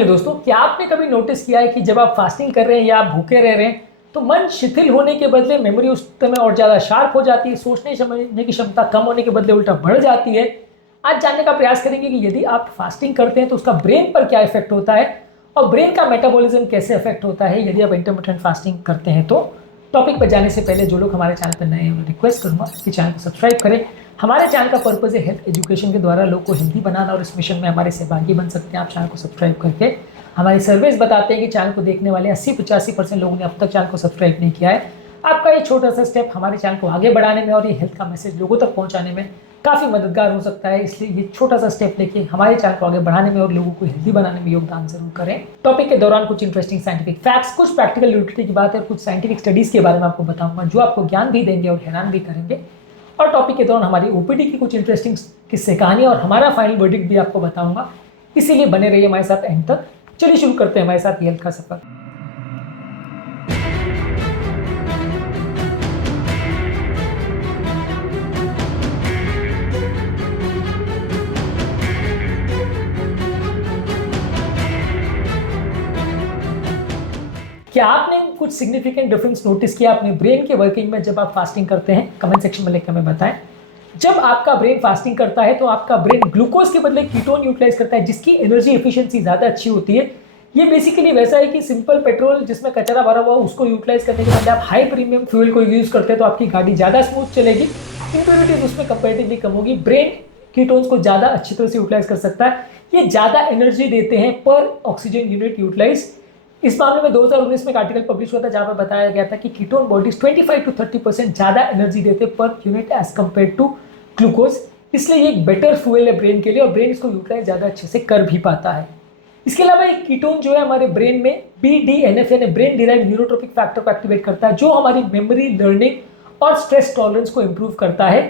Hello दोस्तों, क्या आपने कभी नोटिस किया है कि जब आप फास्टिंग कर रहे हैं या आप भूखे रह रहे हैं तो मन शिथिल होने के बदले मेमोरी उस समय और ज़्यादा शार्प हो जाती है, सोचने समझने की क्षमता कम होने के बदले उल्टा बढ़ जाती है। आज जानने का प्रयास करेंगे कि यदि आप फास्टिंग करते हैं तो उसका ब्रेन पर क्या इफेक्ट होता है और ब्रेन का मेटाबॉलिज्म कैसे इफेक्ट होता है यदि आप इंटरमिटेंट फास्टिंग करते हैं। तो टॉपिक पर जाने से पहले जो लोग हमारे चैनल पर नए हैं रिक्वेस्ट करूंगा कि चैनल को सब्सक्राइब करें। हमारे चैनल का पर्पज़ है हेल्थ एजुकेशन के द्वारा लोग को हेल्दी बनाना और इस मिशन में हमारे सहभागी बन सकते हैं। आप चैनल को सब्सक्राइब करके हमारी सर्वेज बताते हैं कि चैनल को देखने वाले 80-85% लोगों ने अब तक चैनल को सब्सक्राइब नहीं किया है। आपका ये छोटा सा स्टेप हमारे चैनल को आगे बढ़ाने में और ये हेल्थ का मैसेज लोगों तक पहुंचाने में काफ़ी मददगार हो सकता है। इसलिए ये छोटा सा स्टेप लेके हमारे चैनल को आगे बढ़ाने में और लोगों को हेल्दी बनाने में योगदान जरूर करें। टॉपिक के दौरान कुछ इंटरेस्टिंग साइंटिफिक फैक्ट्स, कुछ प्रैक्टिकल यूटिलिटी की बात है और कुछ साइंटिफिक स्टडीज के बारे में आपको बताऊंगा जो आपको ज्ञान भी देंगे और हैरान भी करेंगे। और टॉपिक के दौरान हमारी ओपीडी की कुछ इंटरेस्टिंग किस्से कहानी और हमारा फाइनल वर्डिक्ट भी आपको बताऊंगा। इसीलिए बने रहिए हमारे साथ एंड तक। चलिए शुरू करते हैं हमारे साथ हेल्थ का सफर। क्या आपने कुछ सिग्निफिकेंट डिफरेंस नोटिस किया अपने ब्रेन के वर्किंग में जब आप फास्टिंग करते हैं? कमेंट सेक्शन में लिखकर हमें बताएं। जब आपका ब्रेन फास्टिंग करता है तो आपका ब्रेन ग्लूकोज के बदले कीटोन यूटिलाइज करता है जिसकी एनर्जी एफिशिएंसी ज्यादा अच्छी होती है। ये बेसिकली वैसा है कि सिंपल पेट्रोल जिसमें कचरा भरा हुआ उसको यूटिलाइज करने के बदले आप हाई प्रीमियम फ्यूल को यूज करते हैं तो आपकी गाड़ी ज्यादा स्मूथ चलेगी, इंप्योरिटीज उसमें कंपेरेटिवली कम होगी, ब्रेन कीटोन्स को ज्यादा अच्छी तरह से यूटिलाइज कर सकता है। ये ज्यादा एनर्जी देते हैं पर ऑक्सीजन यूनिट यूटिलाइज। इस मामले में 2019 में एक आर्टिकल पब्लिश हुआ था जहां पर बताया गया था कि कीटोन बॉडीज 25 to 30% ज्यादा एनर्जी देते per unit as compare to glucose. इसलिए ये एक बेटर फ्यूल है ब्रेन के लिए और ब्रेन इसको यूटिलाइज ज्यादा अच्छे से कर भी पाता है। इसके अलावा एक कीटोन जो है हमारे ब्रेन में BDNF यानी ब्रेन डिराइव्ड न्यूरोट्रोपिक फैक्टर को एक्टिवेट करता है जो हमारी मेमोरी, लर्निंग और स्ट्रेस टॉलरेंस को इंप्रूव करता है।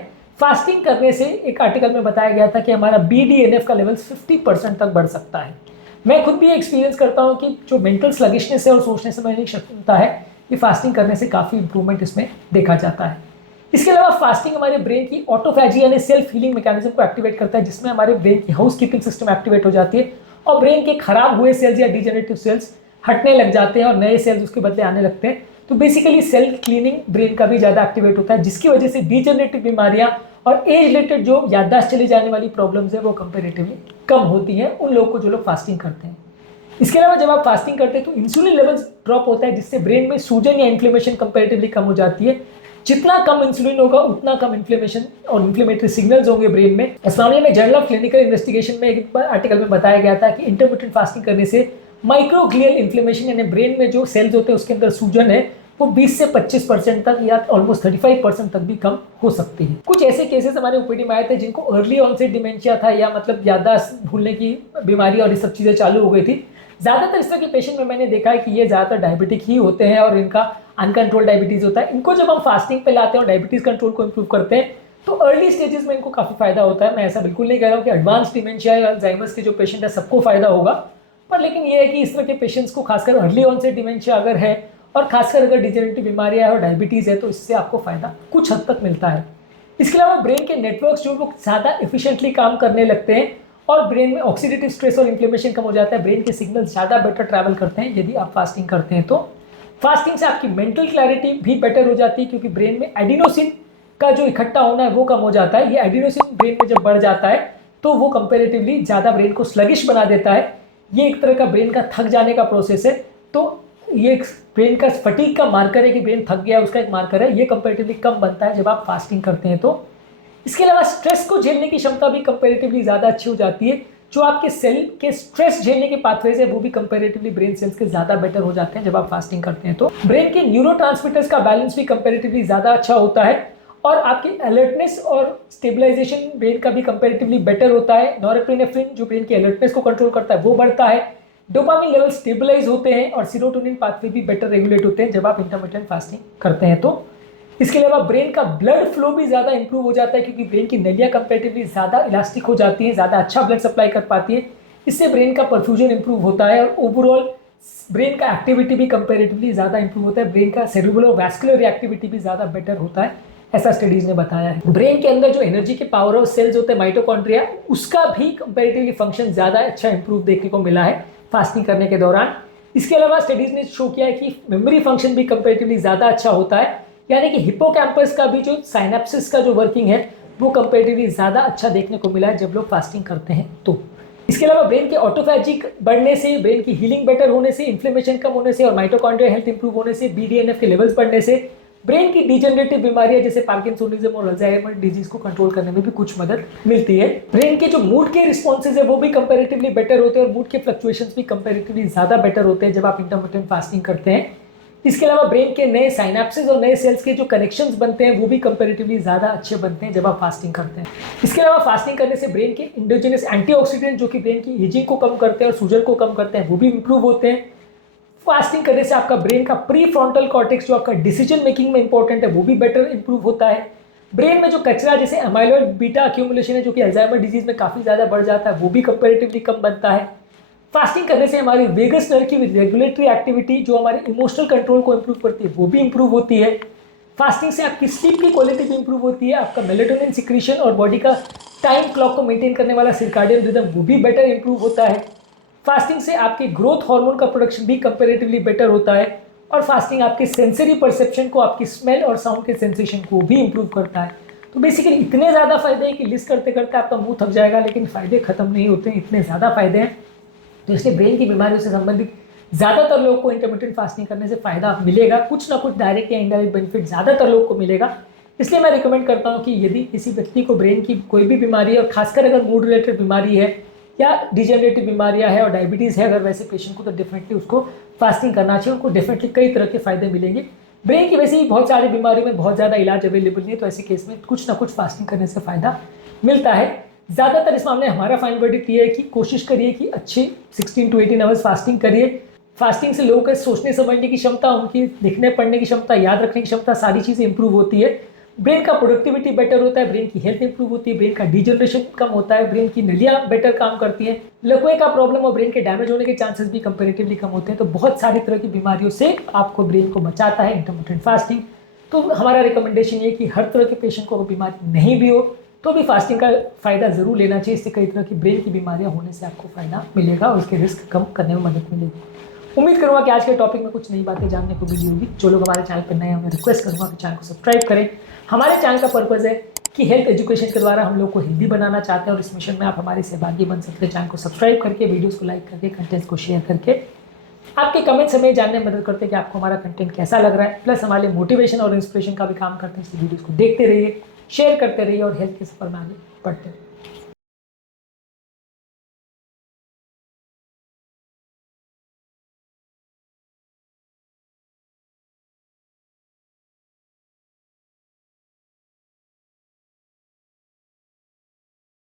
फास्टिंग करने से एक आर्टिकल में बताया गया था कि हमारा BDNF का लेवल 50% तक बढ़ सकता है। मैं खुद भी एक्सपीरियंस करता हूँ कि जो मेंटल स्लगिशनेस है और सोचने समझने की क्षमता है ये फास्टिंग करने से काफ़ी इंप्रूवमेंट इसमें देखा जाता है। इसके अलावा फास्टिंग हमारे ब्रेन की ऑटोफैजी यानी सेल्फ हीलिंग मैकेनिज्म को एक्टिवेट करता है जिसमें हमारे ब्रेन की हाउस कीपिंग सिस्टम एक्टिवेट हो जाती है और ब्रेन के खराब हुए सेल्स या डिजेनरेटिव सेल्स हटने लग जाते हैं और नए सेल्स उसके बदले आने लगते हैं। तो बेसिकली सेल क्लीनिंग ब्रेन का भी ज़्यादा एक्टिवेट होता है जिसकी वजह से डिजेनरेटिव बीमारियां और एज रिलेटेड जो याददाश्त चली जाने वाली प्रॉब्लम्स है वो कंपेरेटिवली कम होती हैं उन लोगों को जो लोग फास्टिंग करते हैं। इसके अलावा जब आप फास्टिंग करते हैं तो इंसुलिन लेवल्स ड्रॉप होता है जिससे ब्रेन में सूजन या इन्फ्लेमेशन कंपेरेटिवली कम हो जाती है। जितना कम इंसुलिन होगा उतना कम इन्फ्लेमेशन और इन्फ्लेमेटरी सिग्नल्स होंगे ब्रेन में। इस मामले में जर्नल ऑफ क्लिनिकल इन्वेस्टिगेशन में एक बार आर्टिकल में बताया गया था कि इंटरमिटेंट फास्टिंग करने से माइक्रोग्लियल इन्फ्लेमेशन यानी ब्रेन में जो सेल्स होते हैं उसके अंदर सूजन है वो 20 से 25% तक या ऑलमोस्ट 35% तक भी कम हो सकती है। कुछ ऐसे केसेस हमारे ओपीडी में आए थे जिनको अर्ली ऑनसेट डिमेंशिया था या मतलब याददाश्त भूलने की बीमारी और ये सब चीज़ें चालू हो गई थी। ज़्यादातर इस तरह के पेशेंट में मैंने देखा है कि ये ज़्यादातर डायबिटिक ही होते हैं और इनका अनकंट्रोल डायबिटीज़ होता है। इनको जब हम फास्टिंग पे लाते हैं और डायबिटीज़ कंट्रोल को इंप्रूव करते हैं तो अर्ली स्टेजेस में इनको काफ़ी फायदा होता है। मैं ऐसा बिल्कुल नहीं कह रहा हूँ कि एडवांस डिमेंशिया या अल्जाइमर्स के जो पेशेंट है सबको फायदा होगा, पर लेकिन ये है कि इस तरह के पेशेंट्स को खासकर अर्ली ऑनसेट डिमेंशिया अगर है और खासकर अगर डिजेनरेटिव बीमारियां है और डायबिटीज़ है तो इससे आपको फायदा कुछ हद तक मिलता है। इसके अलावा ब्रेन के नेटवर्क्स जो लोग ज़्यादा एफिशिएंटली काम करने लगते हैं और ब्रेन में ऑक्सीडेटिव स्ट्रेस और इन्फ्लेमेशन कम हो जाता है, ब्रेन के सिग्नल ज़्यादा बेटर ट्रैवल करते हैं यदि आप फास्टिंग करते हैं। तो फास्टिंग से आपकी मेंटल क्लैरिटी भी बेटर हो जाती है क्योंकि ब्रेन में एडिनोसिन का जो इकट्ठा होना है वो कम हो जाता है। ये एडिनोसिन ब्रेन में जब बढ़ जाता है तो वो कंपेरेटिवली ज़्यादा ब्रेन को स्लगिश बना देता है। ये एक तरह का ब्रेन का थक जाने का प्रोसेस है। तो ये ब्रेन का फटीग का मार्कर है कि ब्रेन थक गया, उसका एक मार्कर है। ये कंपेरेटिवली कम बनता है जब आप फास्टिंग करते हैं। तो इसके अलावा स्ट्रेस को झेलने की क्षमता भी कंपेरेटिवली ज़्यादा अच्छी हो जाती है। जो आपके सेल के स्ट्रेस झेलने के पाथवेज है वो भी कंपेरेटिवली ब्रेन सेल्स के ज़्यादा बेटर हो जाते हैं जब आप फास्टिंग करते हैं। तो ब्रेन के न्यूरोट्रांसमीटर्स का बैलेंस भी कंपेरेटिवली ज़्यादा अच्छा होता है और आपकी अलर्टनेस और स्टेबलाइजेशन ब्रेन का भी कंपेरेटिवली बेटर होता है। नॉरेपिनेफ्रिन जो ब्रेन की अलर्टनेस को कंट्रोल करता है वो बढ़ता है। डोपामिन लेवल स्टेबलाइज होते हैं और सीरोटोनिन पाथवे भी बेटर रेगुलेट होते हैं जब आप इंटरमिटेंट फास्टिंग करते हैं। तो इसके अलावा ब्रेन का ब्लड फ्लो भी ज़्यादा इंप्रूव हो जाता है क्योंकि ब्रेन की नलियाँ कंपेरेटिवली ज़्यादा इलास्टिक हो जाती हैं, ज़्यादा अच्छा ब्लड सप्लाई कर पाती है। इससे ब्रेन का परफ्यूजन इंप्रूव होता है और ओवरऑल ब्रेन का एक्टिविटी भी कंपेरेटिवली ज़्यादा इंप्रूव होता है। ब्रेन का सेरिब्रो वैस्कुलर एक्टिविटी भी ज़्यादा बेटर होता है, ऐसा स्टडीज़ ने बताया है। ब्रेन के अंदर जो एनर्जी के पावर हाउस सेल्स होते हैं माइटोकॉन्ड्रिया, उसका भी कंपेरेटिवली फंक्शन ज़्यादा अच्छा इंप्रूव देखने को मिला है फास्टिंग करने के दौरान। इसके अलावा स्टडीज ने शो किया है कि मेमोरी फंक्शन भी कंपेरेटिवली ज़्यादा अच्छा होता है, यानी कि हिप्पोकैम्पस का भी जो साइनेप्सिस का जो वर्किंग है वो कंपेरेटिवली ज़्यादा अच्छा देखने को मिला है जब लोग फास्टिंग करते हैं तो। इसके अलावा ब्रेन के ऑटोफैजिक बढ़ने से, ब्रेन की हीलिंग बेटर होने से, इन्फ्लेमेशन कम होने से और माइटोकॉन्ड्रियल हेल्थ इंप्रूव होने से, BDNF के लेवल्स बढ़ने से ब्रेन की डिजेनरेटिव बीमारियां जैसे पार्किंसोनिज्म और अल्जाइमर डिजीज को कंट्रोल करने में भी कुछ मदद मिलती है। ब्रेन के जो मूड के रिस्पॉन्सेज है वो भी कंपैरेटिवली बेटर होते हैं और मूड के फ्लक्चुएशंस भी कंपैरेटिवली ज़्यादा बेटर होते हैं जब आप इंटरमिटेंट फास्टिंग करते हैं। इसके अलावा ब्रेन के नए साइनेप्सेस और नए सेल्स के जो कनेक्शंस बनते हैं वो भी कंपैरेटिवली ज़्यादा अच्छे बनते हैं जब आप फास्टिंग करते हैं। इसके अलावा फास्टिंग करने से ब्रेन के इंडोजेनस एंटीऑक्सीडेंट जो कि ब्रेन की एजिंग को कम करते हैं और सूजन को कम करते हैं वो भी इंप्रूव होते हैं। फास्टिंग करने से आपका ब्रेन का प्री फ्रंटल कॉर्टेक्स जो आपका डिसीजन मेकिंग में इंपॉर्टेंट है वो भी बेटर इंप्रूव होता है। ब्रेन में जो कचरा जैसे अमाइलॉइड बीटा अक्यूमुलेशन है जो कि अल्जाइमर डिजीज में काफ़ी ज़्यादा बढ़ जाता है वो भी कंपैरेटिवली कम बनता है। फास्टिंग करने से हमारी वेगस नर्व की रेगुलेटरी एक्टिविटी जो हमारे इमोशनल कंट्रोल को इंप्रूव करती है वो भी इंप्रूव होती है। फास्टिंग से आपकी स्लीप की क्वालिटी भी इंप्रूव होती है, आपका मेलेटोनिन सिक्रीशन और बॉडी का टाइम क्लॉक को मेंटेन करने वाला सर्काडियन रिदम वो भी बेटर इंप्रूव होता है। फास्टिंग से आपके ग्रोथ हार्मोन का प्रोडक्शन भी कंपैरेटिवली बेटर होता है और फास्टिंग आपके सेंसरी परसेप्शन को, आपकी स्मेल और साउंड के सेंसेशन को भी इंप्रूव करता है। तो बेसिकली इतने ज़्यादा फायदे हैं कि लिस्ट करते करते आपका मुंह थक जाएगा, लेकिन फ़ायदे खत्म नहीं होते हैं, इतने ज़्यादा फायदे हैं। तो इसलिए ब्रेन की बीमारियों से संबंधित ज़्यादातर लोगों को इंटरमिटेंट फास्टिंग करने से फ़ायदा मिलेगा, कुछ ना कुछ डायरेक्ट या इनडायरेक्ट बेनिफिट ज़्यादातर लोगों को मिलेगा। इसलिए मैं रिकमेंड करता हूँ कि यदि किसी व्यक्ति को ब्रेन की कोई भी बीमारी है और खासकर अगर मूड रिलेटेड बीमारी है या डिजेनरेटिव बीमारियां है और डायबिटीज़ है अगर वैसे पेशेंट को, तो डेफिनेटली उसको फास्टिंग करना चाहिए। उनको डेफिनेटली कई तरह के फायदे मिलेंगे। ब्रेन की वैसे ही बहुत सारी बीमारियों में बहुत ज़्यादा इलाज अवेलेबल नहीं है, तो ऐसे केस में कुछ ना कुछ फास्टिंग करने से फ़ायदा मिलता है। ज़्यादातर इस मामले में हमारा फाइन वर्डिक्ट ये है कि कोशिश करिए कि अच्छे 16 to 18 आवर्स फास्टिंग करिए। फास्टिंग से लोगों के सोचने समझने की क्षमता, उनकी लिखने पढ़ने की क्षमता, याद रखने की क्षमता, सारी चीज़ें इंप्रूव होती है। ब्रेन का प्रोडक्टिविटी बेटर होता है, ब्रेन की हेल्थ इंप्रूव होती है, ब्रेन का डिजनरेशन कम होता है, ब्रेन की नलियाँ बेटर काम करती हैं, लकवे का प्रॉब्लम और ब्रेन के डैमेज होने के चांसेस भी कंपैरेटिवली कम होते हैं। तो बहुत सारी तरह की बीमारियों से आपको ब्रेन को बचाता है इंटरमिटेंट फास्टिंग। तो हमारा रिकमेंडेशन ये कि हर तरह के पेशेंट को अगर बीमारी नहीं भी हो तो भी फास्टिंग का फ़ायदा ज़रूर लेना चाहिए। इससे कई तरह की ब्रेन की बीमारियां होने से आपको फ़ायदा मिलेगा और उसके रिस्क कम करने में मदद मिलेगी। उम्मीद करूँगा कि आज के टॉपिक में कुछ नई बातें जानने को मिली होगी। जो लोग हमारे चैनल पर नए हैं, मैं रिक्वेस्ट करूँगा कि चैनल को सब्सक्राइब करें। हमारे चैनल का पर्पज़ है कि हेल्थ एजुकेशन के द्वारा हम लोग को हिंदी बनाना चाहते हैं और इस मिशन में आप हमारे सहभागी बन सकते हैं। चैनल को सब्सक्राइब करके, वीडियोज़ को लाइक करके, कंटेंट्स को शेयर करके। आपके कमेंट्स हमें जानने में मदद करते हैं कि आपको हमारा कंटेंट कैसा लग रहा है। प्लस हमारे मोटिवेशन और इंस्पिरेशन का भी काम करते हैं। इसलिए वीडियोज़ को देखते रहिए, शेयर करते रहिए और हेल्थ के सफर में आगे बढ़ते रहिए।